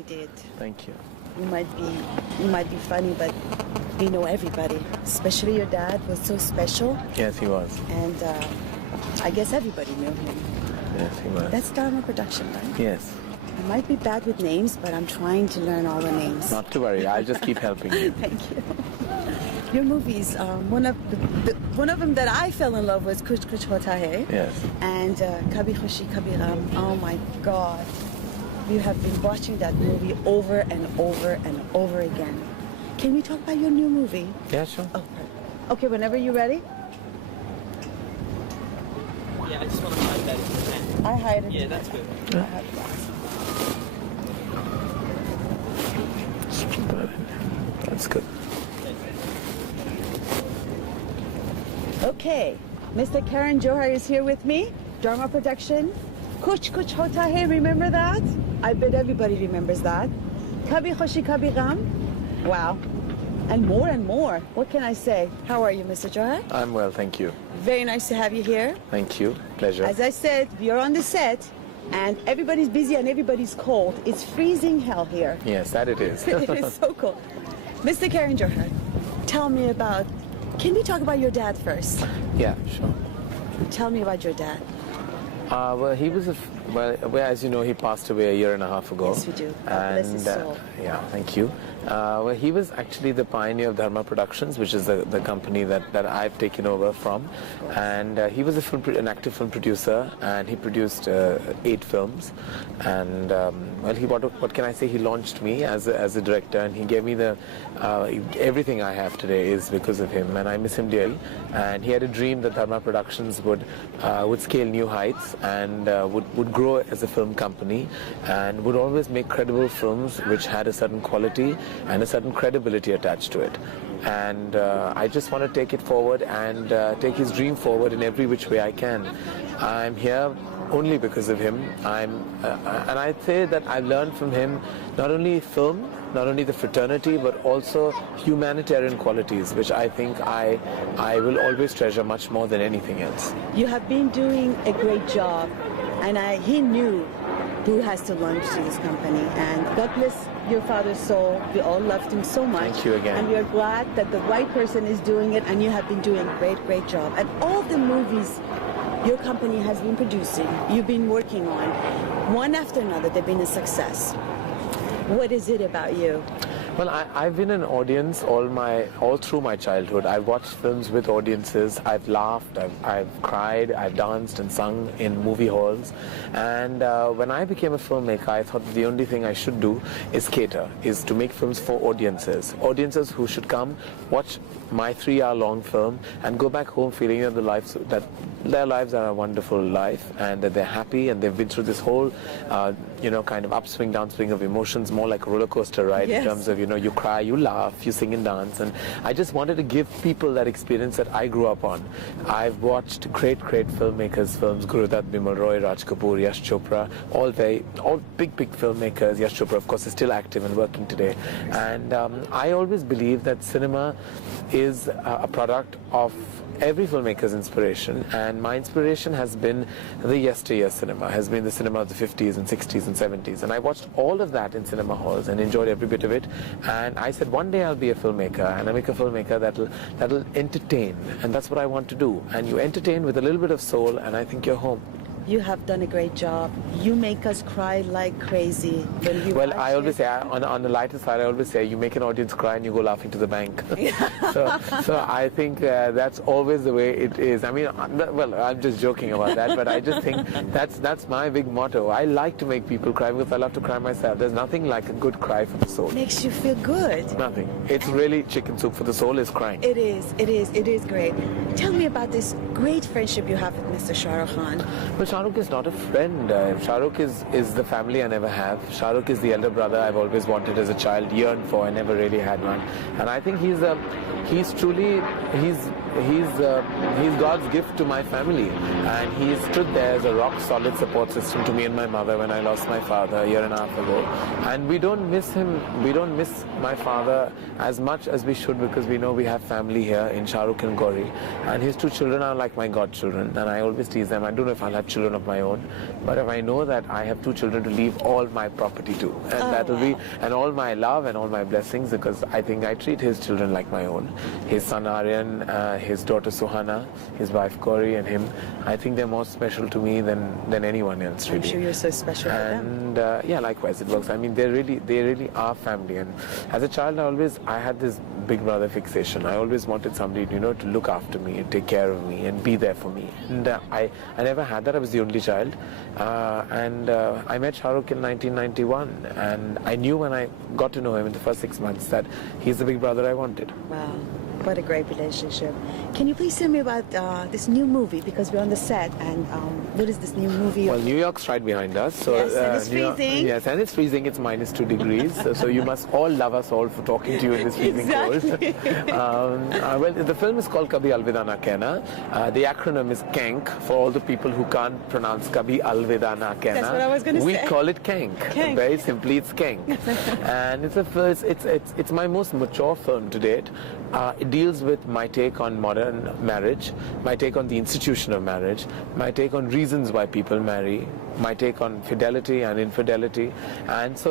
you did. Thank you. You might be funny, but we know everybody. Especially your dad was so special. Yes, he was. And I guess everybody knew him. Yes, he was. That's Dharma Production, right? Yes. I might be bad with names, but I'm trying to learn all the names. Not to worry. I'll just keep helping you. Thank you. Your movies, one of them that I fell in love with, Kuch Kuch Hota Hai. Yes. And Kabhi Khushi Kabhi Gham. Oh my God. You have been watching that movie over and over and over again. Can we talk about your new movie? Yeah, sure. Oh, perfect. Okay, whenever you're ready. Yeah, I just want to hide that if you can. I hide it. Yeah, that's good. I have that. That's good. Okay, Mr. Karan Johar is here with me. Dharma Production. Kuch Kuch Hota Hai, remember that? I bet everybody remembers that. Kabhi Khushi Kabhi Gham. Wow. And more. What can I say? How are you, Mr. Johar? I'm well, thank you. Very nice to have you here. Thank you. Pleasure. As I said, we are on the set, and everybody's busy and everybody's cold. It's freezing hell here. Yes, that it is. It is so cold. Mr. Karan Johar, tell me about... Can we talk about your dad first? Yeah, sure. Tell me about your dad. Well, he was well, as you know, he passed away a year and a half ago. Yes, we do. God bless his soul. Yeah, thank you. Well, he was actually the pioneer of Dharma Productions, which is the company that I've taken over from. And he was an active film producer, and he produced 8 films. And well, what can I say? He launched me as a director, and he gave me everything I have today is because of him, and I miss him dearly. And he had a dream that Dharma Productions would scale new heights and would grow as a film company, and would always make credible films which had a certain quality and a certain credibility attached to it. And I just want to take it forward and take his dream forward in every which way I can. I'm here only because of him. And I'd say that I've learned from him not only film, not only the fraternity, but also humanitarian qualities, which I think I will always treasure much more than anything else. You have been doing a great job, and he knew who has to launch to this company. And God bless your father's soul. We all loved him so much. Thank you again. And we are glad that the right person is doing it, and you have been doing a great job. And all the movies your company has been producing, you've been working on, one after another, they've been a success. What is it about you? Well, I've been an audience all through my childhood. I've watched films with audiences. I've laughed, I've cried, I've danced and sung in movie halls. And when I became a filmmaker, I thought the only thing I should do is to make films for audiences. Audiences who should come, watch my 3-hour-long film and go back home feeling that their lives are a wonderful life, and that they're happy, and they've been through this whole, kind of upswing, downswing of emotions, more like a roller coaster ride. Yes. In terms of, you cry, you laugh, you sing and dance. And I just wanted to give people that experience that I grew up on. I've watched great filmmakers' films, Gurudutt, Bimal Roy, Raj Kapoor, Yash Chopra, all big filmmakers. Yash Chopra, of course, is still active and working today. And I always believe that cinema is a product of every filmmaker's inspiration, and my inspiration has been the yesteryear cinema, has been the cinema of the 50s and 60s and 70s, and I watched all of that in cinema halls and enjoyed every bit of it. And I said, one day I'll be a filmmaker, and I'll make a filmmaker that'll entertain, and that's what I want to do. And you entertain with a little bit of soul, and I think you're home. You have done a great job. You make us cry like crazy when we watch I always it. say, on the lighter side, I always say, you make an audience cry and you go laughing to the bank. so I think that's always the way it is. I mean, well, I'm just joking about that, but I just think that's my big motto. I like to make people cry because I love to cry myself. There's nothing like a good cry for the soul. Makes you feel good. Nothing. It's really chicken soup for the soul is crying. It is great. Tell me about this great friendship you have with Mr. Shah Rukh Khan. Well, Shah Rukh is not a friend. Shah Rukh is the family I never have. Shah Rukh is the elder brother I've always wanted as a child, yearned for. I never really had one. And I think he's he's God's gift to my family, and he stood there as a rock solid support system to me and my mother when I lost my father a year and a half ago. And we don't miss him. We don't miss my father as much as we should, because we know we have family here in Shah Rukh and Gauri, and his two children are like my godchildren, and I always tease them. I don't know if I'll have children of my own, but if I know that I have two children to leave all my property to, and that will be, and all my love and all my blessings, because I think I treat his children like my own. His son Aryan, his daughter Suhana, his wife Gauri, and him. I think they're more special to me than anyone else. Really. I'm sure you're so special and, for them. Yeah, likewise, it works. I mean, they really are family. And as a child, I had this big brother fixation. I always wanted somebody, to look after me and take care of me and be there for me. And I never had that. I was the only child. I met Shah Rukh in 1991, and I knew when I got to know him in the first 6 months that he's the big brother I wanted. Wow. What a great relationship. Can you please tell me about this new movie? Because we're on the set, and what is this new movie? Well, New York's right behiand us. So, yes, and it's freezing. Yes, and it's freezing. It's -2 degrees. so you must all love us all for talking to you in this freezing cold. Well, the film is called Kabhi Alvida Na Kehna. The acronym is KANK, for all the people who can't pronounce Kabhi Alvida Na Kehna. That's what I was going to say. We call it KANK. KANK. Very simply, it's KANK. And it's my most mature film to date. It deals with my take on modern marriage, my take on the institution of marriage, my take on reasons why people marry, my take on fidelity and infidelity. And so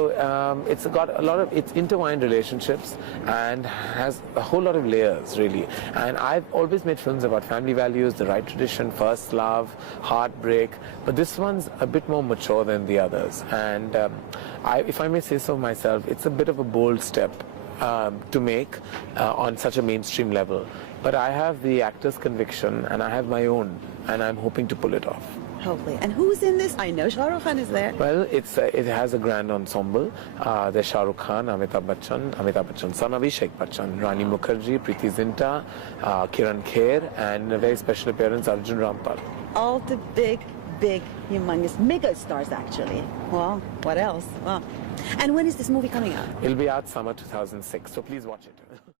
it's got a lot of, it's intertwined relationships and has a whole lot of layers, really. And I've always made films about family values, the right tradition, first love, heartbreak, but this one's a bit more mature than the others. And if I may say so myself, it's a bit of a bold step to make on such a mainstream level. But I have the actor's conviction, and I have my own, and I'm hoping to pull it off. Hopefully. And who's in this? I know Shah Rukh Khan is there. Well, it has a grand ensemble. There's Shah Rukh Khan, Amitabh Bachchan's son Abhishek Bachchan, Rani Mukherjee, Preeti Zinta, Kiran Kher, and a very special appearance, Arjun Rampal. All the big, humongous, mega stars, actually. Well, what else? Well, and when is this movie coming out? It'll be out summer 2006, so please watch it.